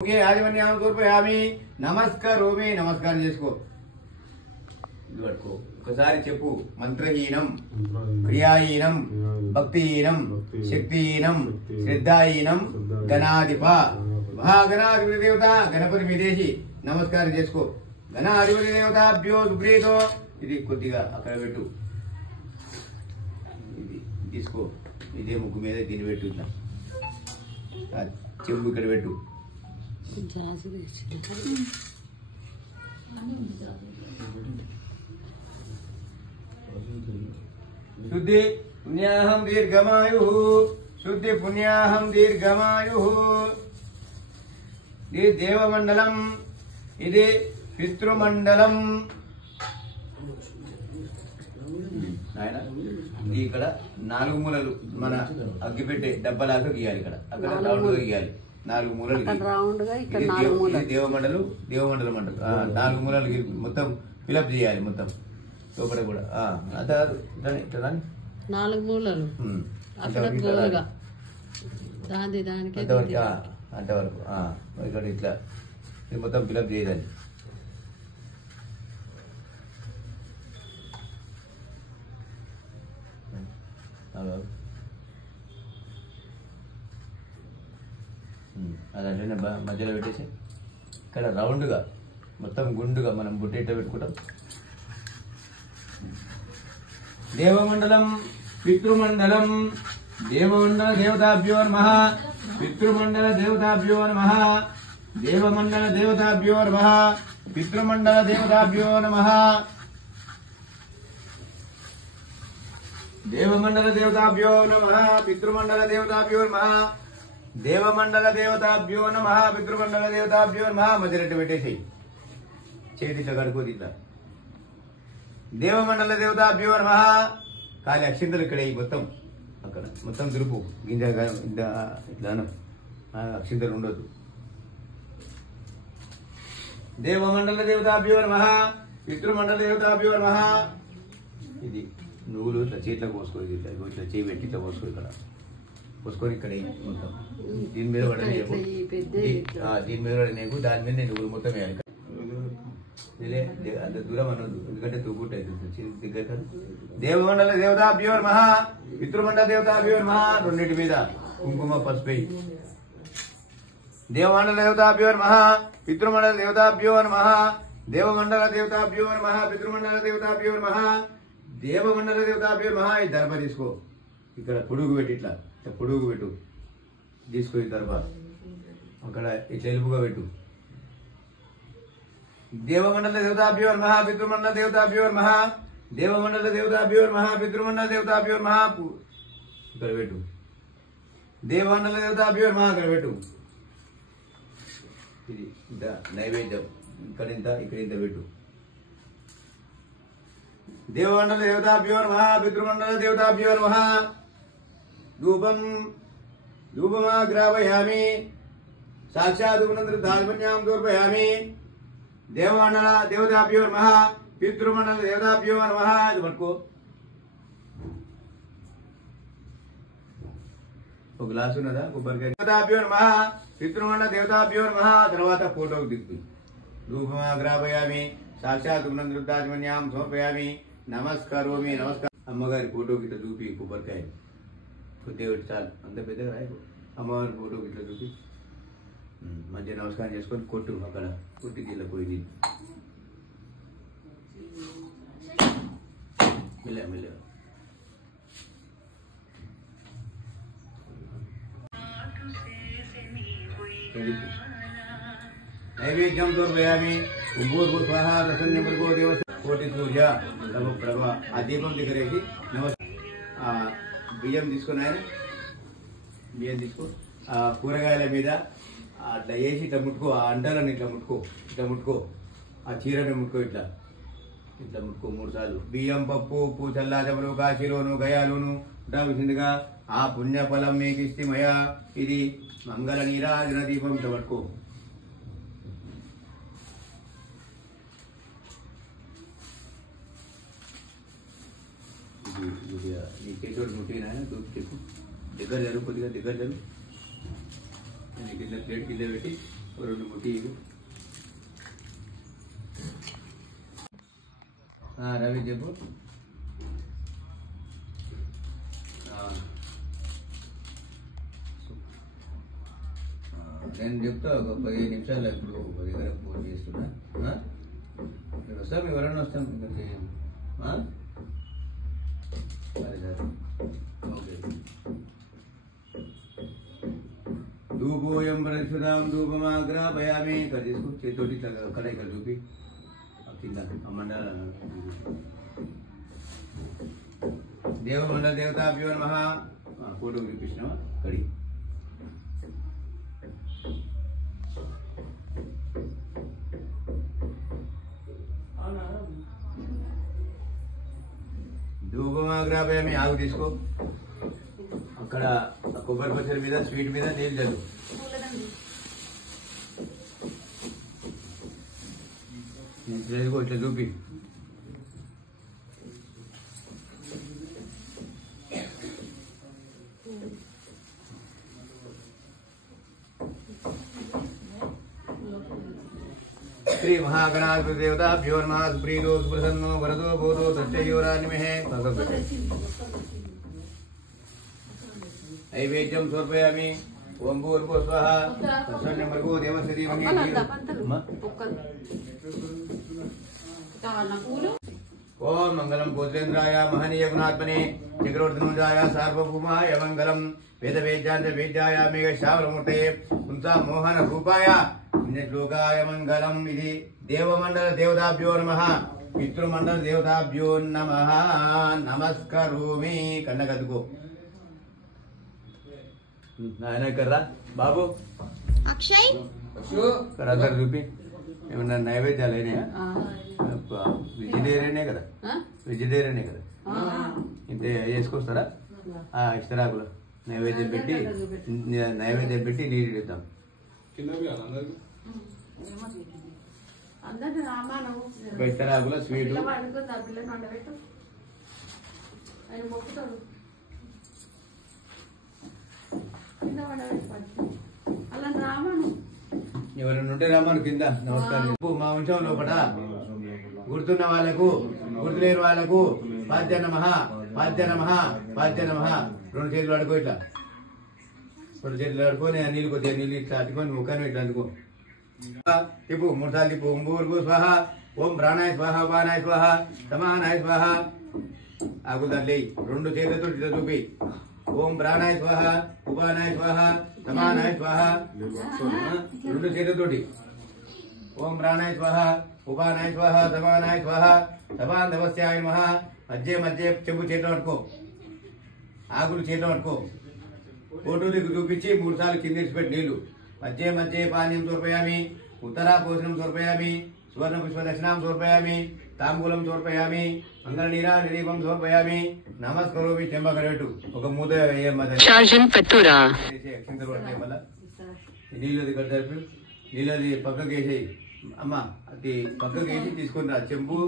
యాజమాన్యం తోర్పయామి నమస్కరోమి నమస్కారం చేసుకో ఇది పట్టుకో ఒకసారి చెప్పు మంత్రహీనం క్రియాహీనం భక్తిహీనం శక్తిహీనం శ్రద్ధాహీనం గణాధిప మహాగణాధిపతి దేవత గణపతి మీదేసి నమస్కారం చేసుకో గణాధిపతి దేవతాభ్యో సుప్రీతో ఇది కొద్దిగా అక్కడ పెట్టు ఇది తీసుకో ఇదే ముగ్గు మీద దీన్ని పెట్టు ఇట్లా చెంబు ఇక్కడ పెట్టు శుద్ధి పుణ్యాహం దీర్ఘమాయు శుద్ధి పుణ్యాహం దీర్ఘమాయు ఇది దేవమండలం ఇది పితృమండలం ఇది ఇక్కడ 4 మూలలు మన అగ్గి పెట్టే డబ్బలాగా గీయాలి ఇక్కడ అక్కడ రౌండ్ గా గీయాలి 4 మూలలు దేవమండలం అంటారు 4 మూలలు మొత్తం ఫిలప్ చేయాలి మొత్తం లోపల కూడా అంతవరకు 4 మూలలు అంతవరకు ఇక్కడ ఇట్లా ఇది మొత్తం ఫిలప్ చేయాలి అదంటే మధ్యలో పెట్టేసి ఇక్కడ రౌండ్గా మొత్తం గుండుగా మనం బుట్టేట పెట్టుకుంటాం దేవమండలం పితృమండలం దేవమండల దేవతాభ్యో నమః పితృమండల దేవతాభ్యో నమః దేవమండల దేవతాభ్యో నమః పితృమండల దేవతాభ్యో నమః దేవమండల దేవతాభ్యో నమః పితృమండల దేవతాభ్యో నమః దేవమండల దేవతాభ్యో నమః పితృమండల దేవతాభ్యో నమః మధ్యరెట్టు పెట్టేసి చేతిలో కడుకోది ఇట్లా దేవమండల దేవతాభ్యో నమః కాలి అక్షింతలు ఇక్కడ మొత్తం అక్కడ మొత్తం దురుపు గింజ ఇట్లా అక్షింతలు ఉండొద్దు దేవమండల దేవతాభ్యో నమః పితృమండల దేవతాభ్యో నమః ఇది నువ్వులు ఇట్లా చేతిలో పోసుకో ఇట్లా ఇట్లా చేయి పెట్టి ఇట్లా పోసుకో ఇక్కడ పోసుకొని ఇక్కడ మొత్తం దీని మీద పడనేకు దీని మీద పడనేకు దాని మీద నేను నువ్వులు మొత్తం వేయాలి అంత దూరం అనొద్దు ఎందుకంటే తూగుంటాయి దగ్గర దేవమండల దేవతాభ్యో నమః పితృమండల దేవతాభ్యో నమః రెండింటి మీద కుంకుమ పసుపు దేవమండల దేవతాభ్యో నమః పితృమండల దేవతాభ్యో నమః దేవమండల దేవతాభ్యో నమః పితృమండల దేవతాభ్యో నమః దేవమండల దేవతాభ్యో నమః ఈ దర్భ తీసుకో ఇక్కడ పొడుగు పెట్టి ఇట్లా పొడుగు పెట్టు తీసుకో ఈ దర్భ అక్కడ ఇట్లా ఎలుపుగా పెట్టు దేవమండల దేవతాభ్యో నమః పితృమండల దేవతాభ్యో నమః దేవమండల దేవతాభ్యో నమః పితృమండల దేవతాభ్యో నమః ఇక్కడ పెట్టు దేవమండల దేవతాభ్యో నమః ఇక్కడ పెట్టు ఇది ఇంత నైవేద్యం ఇక్కడ ఇంత పెట్టు దేవమండల దేవతాభ్యో నమః పితృమండల దేవతాభ్యో నమః ధూపమాగ్రాపయామి సాక్షాత్ దాల్మన్యాం దూర్పయామి దేవమండల దేవతాభ్యో నమః పితృమండల దేవతాభ్యో నమః ఇది పట్టుకో ఒక గ్లాస్ ఉన్నదా కొబ్బరికాయ దేవతాభ్యో నమః పితృమండల దేవతాభ్యో నమః తర్వాత ఫోటోకి దిక్కు ధూపమాగ్రాపయామి సాక్షాత్ దాల్మన్యాం సమర్పయామి నమస్కారోమి నమస్కారం అమ్మగారి ఫోటోకి ఇట్లా చూపి కొబ్బరికాయ కొద్దిగా చాలు అంత పెద్దగా రాయకు అమ్మవారి ఫోటోకి ఇట్లా చూపి మంచిగా నమస్కారం చేసుకొని కొట్టు అక్కడ కొట్టికి ఇలా పోయింది మెల్లగా నైవేద్యం దూర్పయామి భూర్భుస్వః ప్రసన్యమృగో దేవత కోటి సూర్య ప్రభ ఆ దీపం దగ్గరేసి బియ్యం తీసుకుని ఆయన బియ్యం తీసుకో ఆ కూరగాయల మీద అట్లా వేసి ఇట్లా ముట్టుకో ఆ అండాలని ఇట్లా ముట్టుకో ఆ చీరని ముట్టుకో ఇట్లా ముట్టుకో 3 సార్లు బియ్యం పప్పు ఉప్పు చల్లాచములు కాశీలోను గయాలును విసిందిగా ఆ పుణ్యఫలం మీకు ఇస్తిమయ ఇది మంగళ నీరాజన దీపం ఇట్లా పట్టుకో నీ చేతోడు ముట్టినా దూపి చెప్పు దగ్గర జరుగు కొద్దిగా దగ్గర జరుగు కింద ప్లేట్ కింద పెట్టి రెండు ముట్టి రవి చెప్పు. నేను చెప్తా ఒక 15 నిమిషాలు ఇప్పుడు 10 గంటలకు ఫోన్ చేస్తున్నా. మీరు వస్తాం, ఎవరైనా వస్తాం. సరే సరే ఓకే. ధూపోయం ప్రచురాం ధూపమాగ్రాపయామి. ఇక్కడ తీసుకో, చేతోటి ఇక్కడ ఇక్కడ చూపి కింద మండల దేవమండల దేవతాభ్యో నమః. ఫోటో చూపించినావా కడి. ధూపమాగ్రాపయామి. ఆగు తీసుకో. అక్కడ కొబ్బరి పచ్చడి మీద స్వీట్ మీద నీళ్ళు చల్లు. ఇట్లా చూపి. శ్రీ మహాగణాధిపతి దేవతాభ్యో నమః. సుప్రీతో సుప్రసన్నో వరదో బోధో తచ్చయోరానిమహే. నైవేద్యం సమర్పయామి. ఓం భూర్భువః స్వః తత్సవితుర్వరేణ్యం దేవస్య ధీమహి. ఓం మంగళం గోత్రేంద్రాయ మహనీయ గుణాత్మనే చక్రవర్తినుజాయ సార్వభౌమాయ మంగళం. వేదవేద్యాంత వేద్యాయ మేఘ శ్యామలమూర్తయే పుంసా మోహన రూపాయ పుణ్యశ్లోకాయ మంగళం. ఇది దేవమండల దేవతాభ్యో నమః. పితృమండల దేవతాభ్యో నమః. నమస్కరోమి. కన్నగదుకో నాయన కర్రా బాబు. అక్షయ్ అందరు చూపి. ఏమన్నా నైవేద్యాలు అయినాయా? వెజిటేరియనే కదా, వెజిటేరియనే కదా. ఇంతే వేసుకొస్తారా? ఇస్తరాకులు నైవేద్యం పెట్టి నీళ్ళు ఇద్దాం. ఇస్తరాకుల స్వీట్ ఎవరైనా ఉంటే రామాను కింద. నమస్కారం. మా వంశం లోపల గుర్తున్న వాళ్ళకు గుర్తులేని వాళ్ళకు పాద్య నమః పాద్య నమః పాద్య నమః. 2 చేతులు అడుకో. ఇట్లా 2 చేతులు అడుకొని నీళ్ళు కొద్దిగా నీళ్ళు ఇట్లా అట్టుకొని ముఖాన్ని ఇట్లా అందుకో. తిప్పు 3 సార్లు తిప్పు. ఓం భూర్భువః స్వః. ఓం ప్రాణాయ స్వాహ ఉపానాయ స్వాహ సమానాయ స్వాహ. ఆగుదాన్ని 2 చేతులతో ఇట్లా చూపి. ఓం ప్రాణాయ స్వాహ ఉపానాయ స్వాహ సమానాయ స్వాహ. 2 చేతులతోటి ఓం ప్రాణాయ స్వాహ ఉపానాయ స్వాహ సమానాయ స్వాహ. సమానవస్యాయ నమః. మధ్య మధ్య చెంబు చేతిలో పట్టుకో, ఆకులు చేతిలో పట్టుకో. ఫోటోకి చూపించి 3 సార్లు కింద పెట్టి నీళ్లు. మధ్య మధ్య పానీయం సమర్పయామి. ఉత్తరా భోజనం సమర్పయామి. సువర్ణ పుష్ప దక్షిణాం సమర్పయామి. తాంబూలం సమర్పయామి. మంగళ నీరా నిరీపం సమర్పయామి. నమస్కరోమి. చెంబకరెట్టు ఒక మూత మళ్ళా నీళ్ళది కట్టేపు. నీళ్ళది పక్కకి వేసేయి. అమ్మ అది పక్కకి వేసి తీసుకుని రా. చెంబు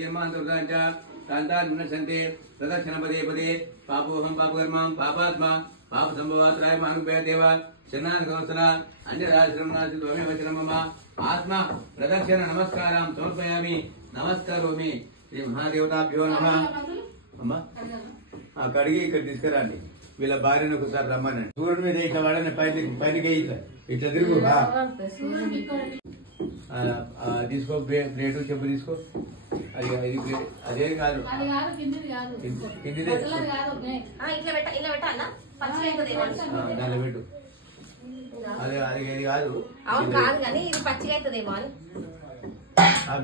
జన్మాంతర్గాంతే ప్రదక్షిణ పదే పదే పాపోహం పాపకర్మం పాపాత్మ పాప సంభవాత్రాయ మానుభ్య దేవ శరణాన సంవత్సర అంజరాశ్రమనాథి త్వమే వచనమమ ఆత్మ ప్రదక్షిణ నమస్కారం సమర్పయామి. నమస్కరోమి. శ్రీ మహాదేవతాభ్యో నమః. అమ్మ కడిగి ఇక్కడ తీసుకురండి. వీళ్ళ భార్యను ఒకసారి రమ్మని. సూర్యుడి మీద ఇట్లా వాడని పైనకి ఇట్లా ఇట్లా తిరుగు. తీసుకో ప్లేటు చెప్పు తీసుకో. అది అదేం కాదు, కిందిదే. దానిలో పెట్టు. అది అది కాదు,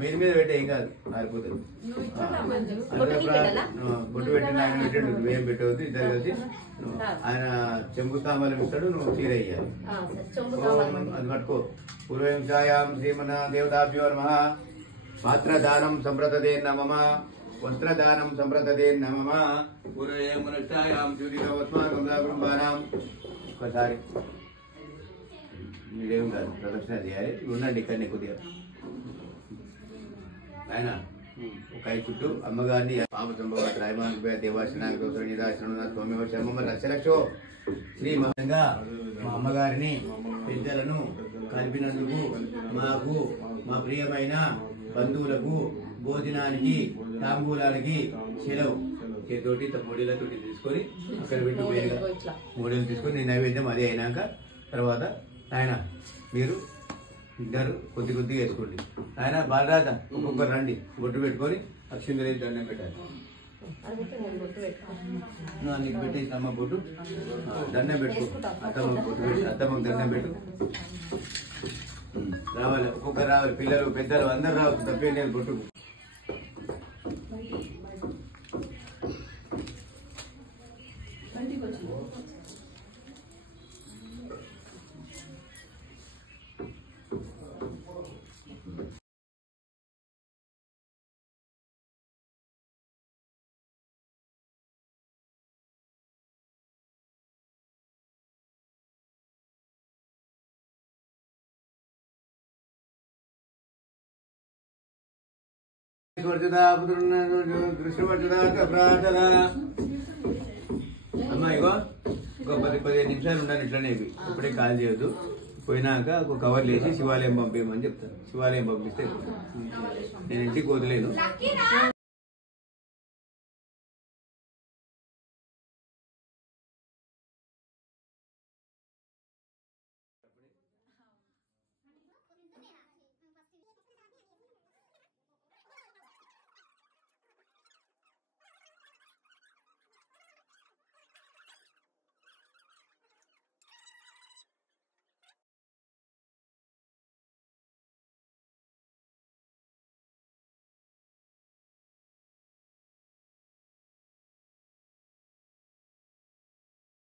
మీరు మీద పెట్టే ఏం కాదు, ఆరిపోతుంది. బొట్టు పెట్టి ఆయన పెట్టాడు, నువ్వేం పెట్టవద్దు. ఇద్దరు కలిసి ఆయన చెంబు తాంబూలం ఇస్తాడు, నువ్వు చీర వేయాలి. అది పట్టుకో. పూర్వహింసాయాం శ్రీమన దేవతాభ్యో నమః. పాత్రదానం సంప్రతదే నమః. వస్త్రదానం సంప్రతదే నమః. పూర్వహింసాయాం కుటుంబానాం. ఒకసారి మీరేం కాదు, ప్రదక్షిణ చేయాలి. ఉండండి ఇక్కడనే కొద్దిగా. ఆయన ఒక 5 చుట్టూ అమ్మగారిని పాప సంభవ త్రైమానుభవ దేవాశనాశనం స్వామి శర్మ రక్షరక్షో శ్రీ మహంగా మా అమ్మగారిని పెద్దలను కలిపినందుకు మాకు మా ప్రియమైన బంధువులకు భోజనానికి తాంబూలానికి సెలవు. చేతోటి మూడేళ్ళతోటి తీసుకొని అక్కడ పెట్టి వేరుగా 3 ఏళ్ళు తీసుకొని నేను నైవేద్యం అది అయినాక తర్వాత ఆయన మీరు ఇద్దరు కొద్దిగా వేసుకోండి. ఆయన బాలరాజ ఒక్కొక్కరు రండి, బొట్టు పెట్టుకొని అక్షింతలు దండం పెట్టాలి. నీకు పెట్టేసి అమ్మ బొట్టు దండం పెట్టుకో, అత్తమ్మకు బొట్టు పెట్టి అత్తమ్మకు దండం పెట్టు. రావాలి, ఒక్కొక్కరు రావాలి, పిల్లలు పెద్దలు అందరు రావచ్చు, తప్పేంటి బొట్టు. అమ్మా ఇగో ఒక 10-15 నిమిషాలు ఉండాలి ఇట్లనే. ఇప్పుడే కాల్ చేయొద్దు, పోయినాక ఒక కవర్లు వేసి శివాలయం పంపేయమని చెప్తాను. శివాలయం పంపిస్తే నేను ఇంటికి వదిలేను.